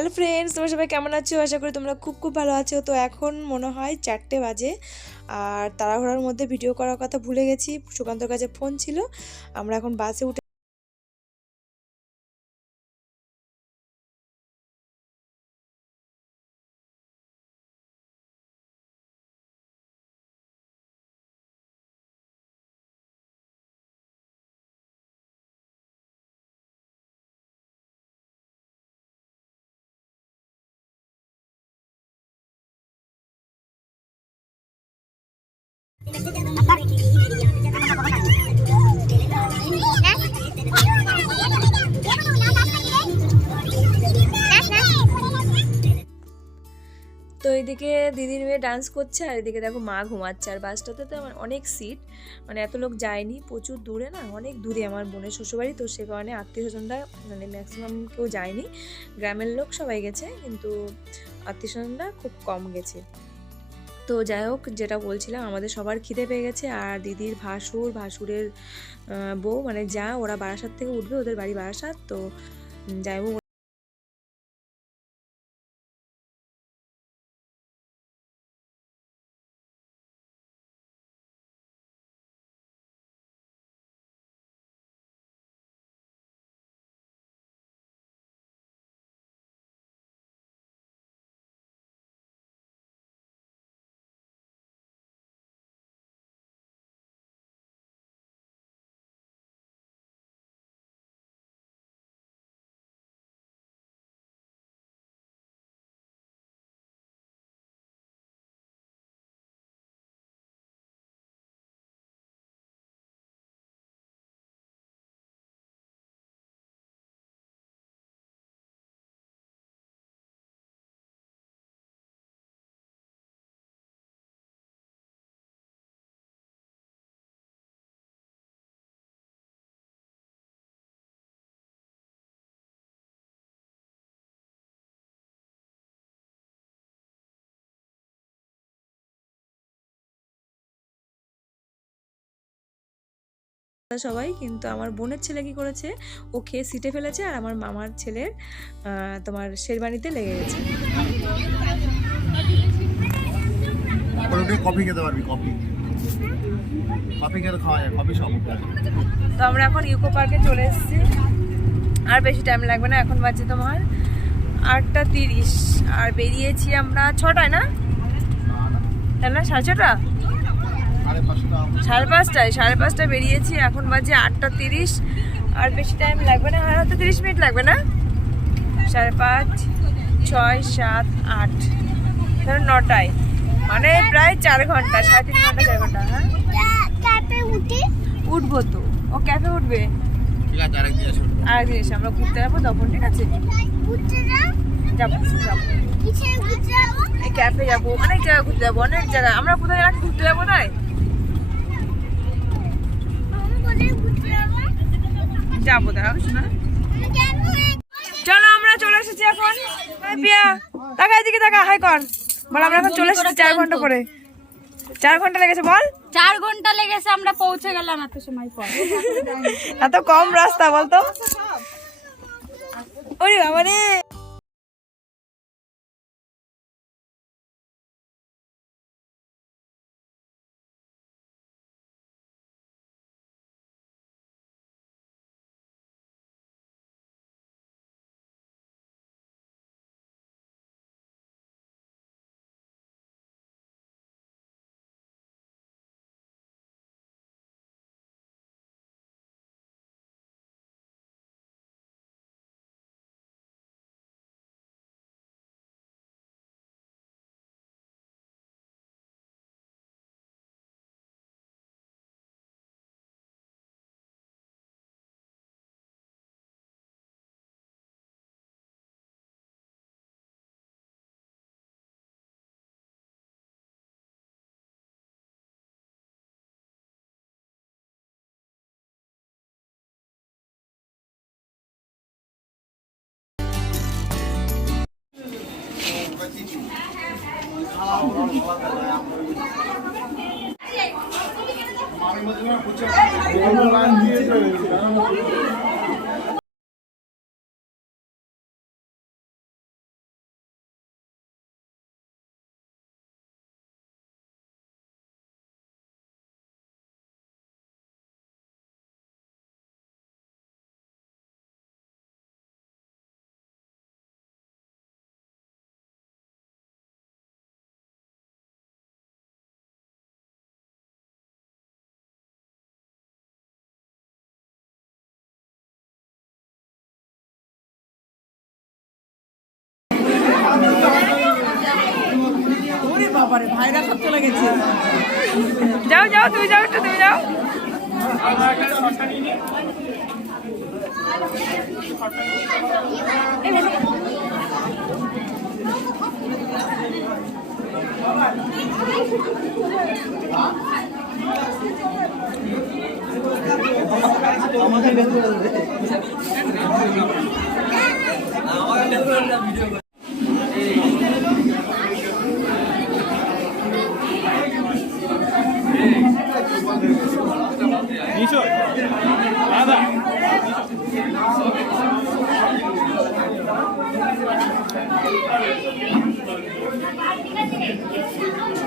Hello friends, তোমরা সবাই কেমন আছো? আশা করি তোমরা খুব খুব ভালো আছো। তো এখন মনে হয় 4টে বাজে, আর তাড়াহুড়োর মধ্যে ভিডিও করার কথা ভুলে গেছি। সুকান্তর কাছে ফোন ছিল। আমরা এখন বাসে উঠে তো এইদিকে দিদির মেয়ে ডান্স করছে, আর এদিকে দেখো মা ঘুমাচ্ছে। আর বাসটাতে তো আমার অনেক সিট, মানে এত লোক যায়নি, প্রচুর দূরে না, অনেক দূরে আমার বোনের শ্বশুরবাড়ি। তো সে কারণে আত্মীয় স্বজনরা মানে ম্যাক্সিমাম কেউ যায়নি, গ্রামের লোক সবাই গেছে, কিন্তু আত্মীয় স্বজনরা খুব কম গেছে। তো যাই হোক, যেটা বলছিলাম, আমাদের সবার খিদে পেয়ে গেছে। আর দিদির ভাসুরের বউ মানে যা, ওরা বারাসাত থেকে উঠবে, ওদের বাড়ি বারাসাত। তো যাই হোক, সবাই, কিন্তু আমার বোনের ছেলে কি করেছে, ও খেয়ে সিটে ফেলেছে, আর আমার মামার ছেলের তোমার শেরবানিতে লেগে গেছে। কফি খেতে পারবি, কফি খেতে খাওয়া যায়, কফি সব। তো আমরা এখন ইউকো পার্কে চলে এসেছি, আর বেশি টাইম লাগবে না। এখন বাজে তোমার 8:30, আর বেরিয়েছি আমরা 6টায়, না তাই না? 6:30, 5:30 বেরিয়েছি। এখন বাজে 8:30, আর বেশি টাইম লাগবে না, হয়তো 30 মিনিট লাগবে না। 5:30, 6, 7, 8, ধরো 9টায়, মানে প্রায় 4 ঘন্টা, 3.5 ঘন্টা, 4 ঘন্টা। হ্যাঁ, উঠবো তো, ও ক্যাফে উঠবে, আরেকদিন এসে আমরা ঘুরতে যাবো তখন, ঠিক আছে? যাবো এই ক্যাফে যাবো, অনেক জায়গা ঘুরতে যাবো, অনেক জায়গা। আমরা কোথায় ঘুরতে যাবো, তাই যাবো, দাঁড়াও শোনা। চলো, আমরা চলে এসেছি এখন। পিয়া টাকা, এদিকে টাকা, হাই কর, বল। আমরা এখন চলে এসেছি 4 ঘন্টা পরে। 4 ঘন্টা লেগেছে, বল। 4 ঘন্টা লেগেছে, আমরা পৌঁছে গেলাম এত সময় পর। এত কম রাস্তা বলতো? ওরে বাবা রে। আমি বাবারে ভাইরা সব চলে গেছে। যাও যাও তুমি যাও একটু তুমি যাও। আমাকে বের করে দেবে।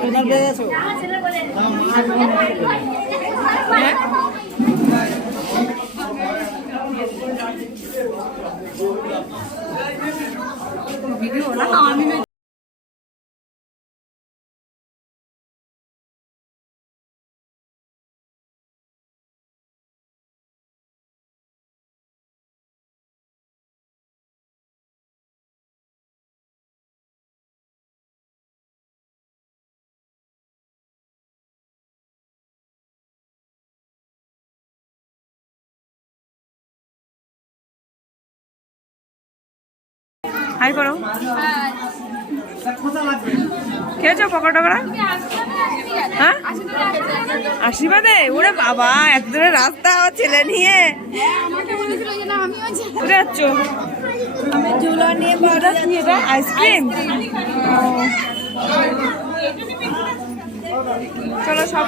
এনার বেড়ে গেছো ভিডিও না আমি হাই করো। খেয়েছো পকোড়া টকোড়া? হ্যাঁ আশীর্বাদে? ওরে বাবা এত দূরে রাস্তা আমার ছেলে নিয়ে ঘুরে যাচ্ছ? আমি ঝুলা নিয়ে ওটা কি এটা আইসক্রিম? চলো সব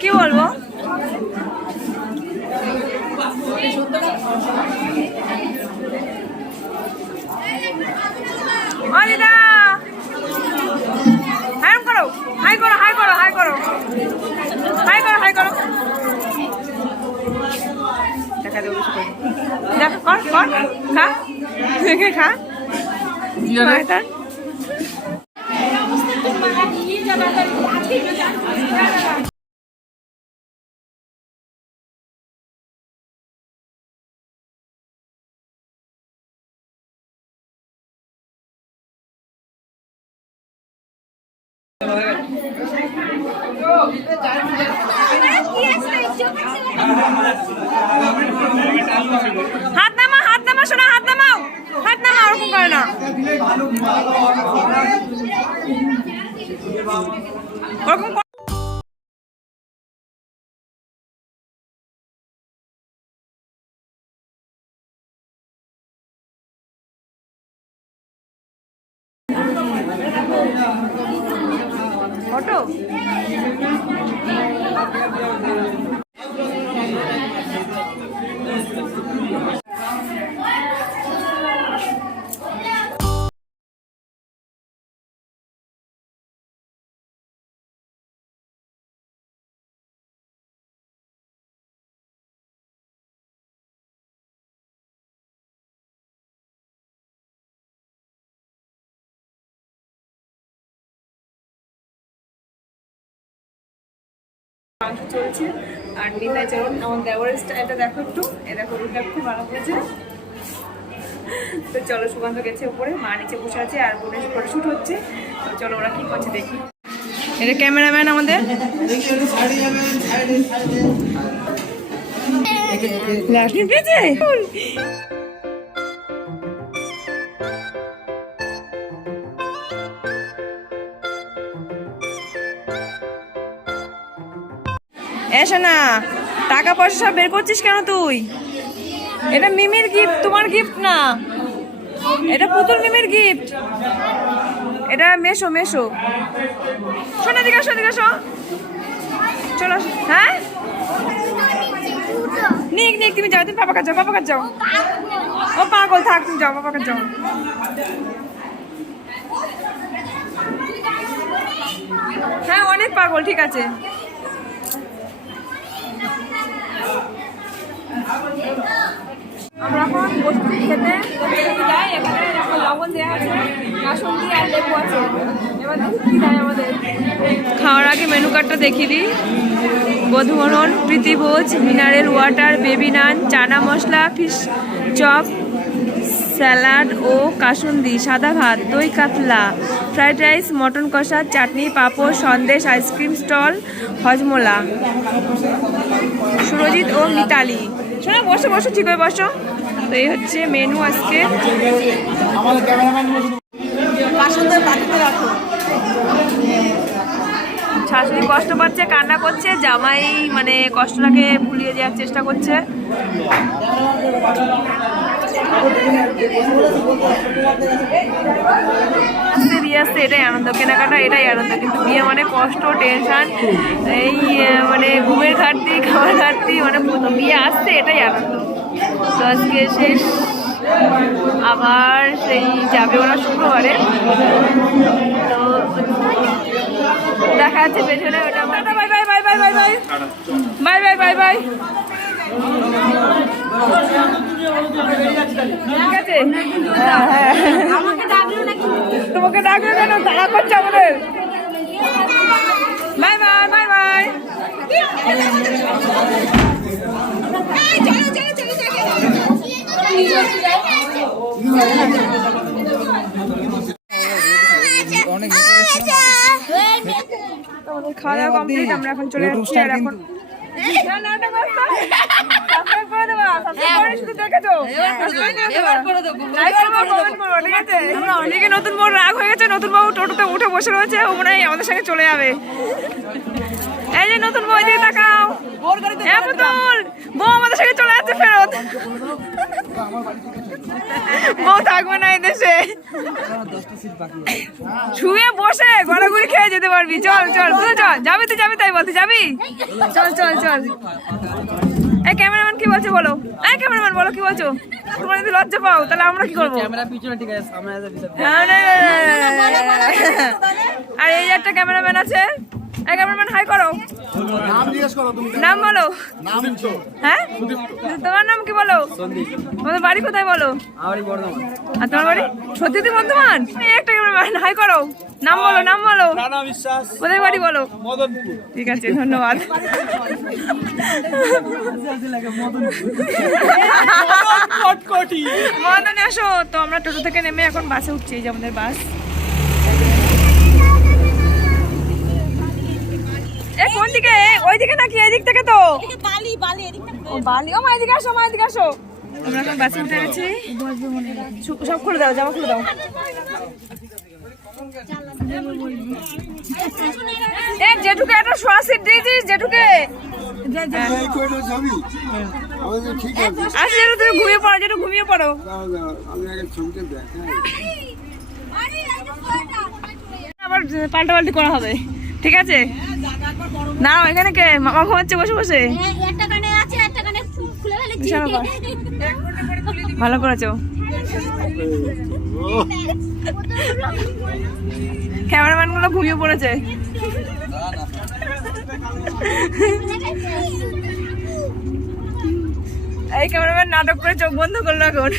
কি বলবো? দিদা হাই করো হাই করো হাই করো হাই করো হাই করো হাই করো। দেখা দেবো কিছু করে। দেখ কর কর খা খা তার হাত নামা শোনা হাত নামাও ওরকম করে না ওরকম অটো মাংস চলছে আর নিতাই চলুন আমার দেওয়ারের স্টাইলটা দেখো একটু এ দেখো রুটা খুব ভালো করেছে। তো চলো সুকান্ত গেছে উপরে মা নিচে বসে আছে আর বোনের ফটোশুট হচ্ছে। তো চলো ওরা কি করছে দেখি। এটা ক্যামেরাম্যান আমাদের লাস্ট পেয়েছে। এসো না টাকা পয়সা সব বের করছিস কেন তুই? এটা মিমির গিফট তোমার গিফট না, এটা পুতুল মিমির গিফট। এটা মেশো মেশো শোনা দিকে আসো দিকে আসো চলো। হ্যাঁ নিক নিক তুমি যাও তুমি পাপা কাছে যাও ও পাগল থাক তুমি যাও পাপা কাছে যাও। হ্যাঁ অনেক পাগল ঠিক আছে। আমরা এখন বসছি খেতে যাই। এখানে লবণ দেওয়া আছে কাসুন্দি আর লেবু আছে। এবার দেখি কি দেয় আমাদের। খাওয়ার আগে মেনু কার্ডটা দেখিয়ে দিই। বধুবরণ, প্রীতিভোজ, মিনারেল ওয়াটার, বেবি নান, chana masala, fish chop, salad ও কাসুন্দি, সাদা ভাত, দই কাতলা, ফ্রাইড রাইস, মটন কষা, চাটনি, পাঁপড়, সন্দেশ, আইসক্রিম স্টল, হজমোলা। সুরজিৎ ও মিতালি, শোনো বসো বসো, ঠিক হয়ে বসো। তো এই হচ্ছে মেনু আজকে। আমাদের ক্যামেরাম্যান বাসনদের বাটিতে রাখো। শাশুড়ি কষ্ট পাচ্ছে, কান্না করছে, জামাই মানে কষ্টটাকে ভুলিয়ে দেওয়ার চেষ্টা করছে। বিয়ে আসছে এটাই আনন্দ, কেনাকাটা এটাই আনন্দ, কিন্তু বিয়ে মানে কষ্ট, টেনশন, এই মানে ঘুমের ঘাটতি, খাবার ঘাটতি, মানে বিয়ে আসছে এটাই আনন্দ। তো আজকে শেষ, আবার সেই যাবে ওরা শুক্রবারে। তো দেখা যাচ্ছে পেছনে ওটা। Bye bye bye bye bye bye bye bye bye bye bye. ঠিক আছে, তোমাকে ডাকলো কেন? তারা করছে আমাদের। Bye bye bye bye. আমাদের খাওয়া দাওয়া কমপ্লিট, আমরা এখন চলে যাচ্ছি। আর এখন নতুন বউ রাগ হয়ে গেছে, নতুন বউ টোটোতে উঠে বসে রয়েছে, ও মনে হয় আমাদের সঙ্গে চলে যাবে। এই যে নতুন বউ, দিয়ে তাকাও, পুতুল বউ আমাদের সঙ্গে চলে যাচ্ছে ফেরত। বউ থাকবে না এই দেশে, শুয়ে বসে ঘোরাঘুরি খেয়ে যেতে পারবি। চল চল চল, যাবি তুই, যাবি তাই বলতে যাবি? চল চল চল। এই ক্যামেরাম্যান কি বলছে বলো? এই ক্যামেরাম্যান বলো কি বলছো? তোমরা যদি লজ্জা পাও তাহলে আমরা কি করবো? আর এই একটা ক্যামেরাম্যান আছে। এই ক্যামেরাম্যান হাই করো, নাম জিজ্ঞেস করো তুমি। নাম বলো। নাম তো হ্যাঁ, তোমার নাম কি বলো? তোমাদের বাড়ি কোথায় বলো? আর তোমার বাড়ি সত্যি বর্ধমান? এই একটা ক্যামেরাম্যান হাই করো, নাম বলো, নাম বলো। কোথায় বাড়ি বলো? ঠিক আছে, ধন্যবাদ। মদনে আসো। তো আমরা টোটো থেকে নেমে এখন বাসে উঠছি, এই যে আমাদের বাস। কোন দিকে? ওই দিকে নাকি এই দিক থেকে? তো ও বালি, ও মা এদিকে আসো, মা এদিকে আসো। আমরা এখন বাসে উঠে গেছি। সব খুলে দাও, জামা খুলে দাও। জেঠুকে একটা শোয়া সিট দিয়েছিস জেঠুকে? আচ্ছা জেঠু তুমি ঘুমিয়ে পড়ো, জেঠু ঘুমিয়ে পড়ো। আবার পাল্টা পাল্টি করা হবে, ঠিক আছে? না এখানে কে? মামা ঘুমাচ্ছে বসে বসে। ভালো করেছো। ক্যামেরাম্যান গুলো ঘুমিয়ে পড়েছে। এই ক্যামেরাম্যান নাটক করে চোখ বন্ধ করলো এখন।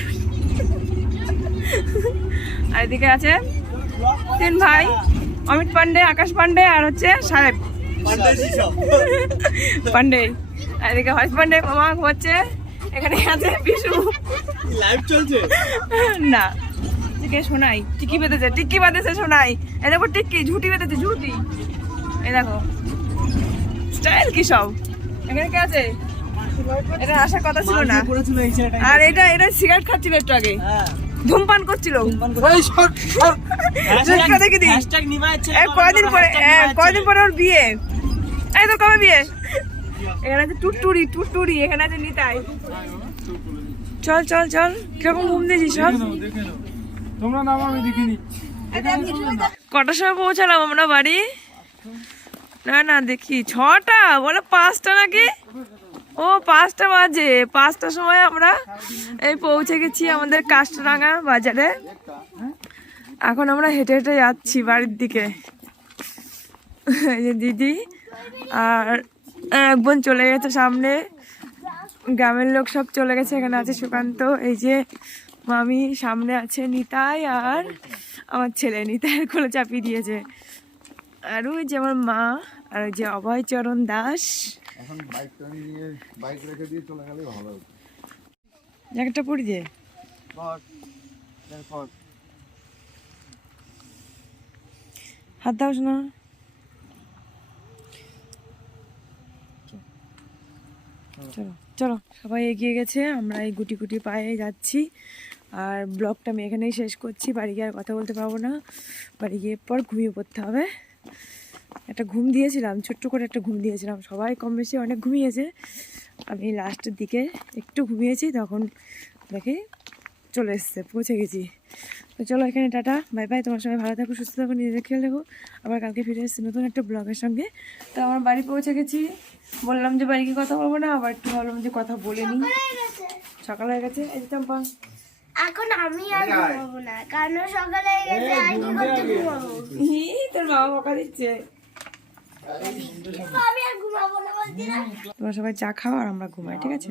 আর এদিকে আছে তিন ভাই, অমিত পান্ডে, আকাশ পান্ডে আর হচ্ছে সাহেব পান্ডে। আর এদিকে হর্ষ পান্ডে মামা ঘুমাচ্ছে। এখানে আছে বিশু, লাইভ চলছে না। টিকে শোনাই, টিকি বেঁধেছে, টিকি বাঁধেছে শোনাই। এই দেখো টিকি, ঝুটি বেঁধেছে, ঝুটি। এই দেখো স্টাইল কি সব। এখানে কে আছে? এটা আসার কথা ছিল না। আর এটা এটা সিগারেট খাচ্ছিল একটু আগে, ধূমপান করছিল। কয়দিন পরে ওর বিয়ে। এই তো কবে বিয়ে? এখানে আছে টুটুরি, টুটুরি, এখানে আছে নিতাই। চল চল চল, কিরকম ঘুম দিয়েছিস সব? তোমরা নাম আমি দেখিনি। কটার সময় পৌঁছালাম আমরা বাড়ি? না না দেখি 6টা, বলে 5টা নাকি? ও 5টা বাজে। 5টার সময় আমরা এই পৌঁছে গেছি আমাদের কাস্টরাঙ্গা বাজারে। এখন আমরা হেঁটে হেঁটে যাচ্ছি বাড়ির দিকে। এই যে দিদি আর এক বোন চলে গেছে সামনে, গ্রামের লোক সব চলে গেছে। এখানে আছে সুকান্ত, এই যে মামি, সামনে আছে নিতাই আর আমার ছেলে। নিতাইয়ের কোলে চাপিয়ে দিয়েছে। আর ওই যে আমার মা, আর ওই যে অভয়চরণ দাস, এখন বাইকটা নিয়ে বাইক রেখে দিয়ে চলে গেলে ভালো হতো। জ্যাকেটটা পরি দে। হাত দাও না। চলো চলো, সবাই এগিয়ে গেছে, আমরা এই গুটি গুটি পায়ে যাচ্ছি। আর ব্লগটা আমি এখানেই শেষ করছি, বাড়ি গিয়ে আর কথা বলতে পারবো না। বাড়ি গিয়ে পর ঘুমিয়ে পড়তে হবে। একটা ঘুম দিয়েছিলাম, ছোট্ট করে একটা ঘুম দিয়েছিলাম, সবাই কম বেশি অনেক ঘুমিয়েছে, আমি লাস্টের দিকে একটু ঘুমিয়েছি, তখন দেখে চলে এসছে, পৌঁছে গেছি। তো চলো এখানে টাটা, বাই বাই, তোমার সবাই ভালো থাকো, সুস্থ থাকো, নিজেদের খেয়াল রাখো। আবার কালকে ফিরে এসেছি নতুন একটা ব্লগের সঙ্গে। তো আমার বাড়ি পৌঁছে গেছি, বললাম যে বাড়ি গিয়ে কথা বলবো না, আবার একটু ভাবলাম যে কথা বলে নিই। সকাল হয়ে গেছে, এই চম্পা এখন আমি আর ঘুমাবো না, কারণ সকালে হয়ে গেছে, আর কি করতে ঘুমাবো? তোর বাবা বকা দিচ্ছে। আমি আর ঘুমাবো না বলছি না। তোমরা সবাই চা খাও আর আমরা ঘুমাই, ঠিক আছে?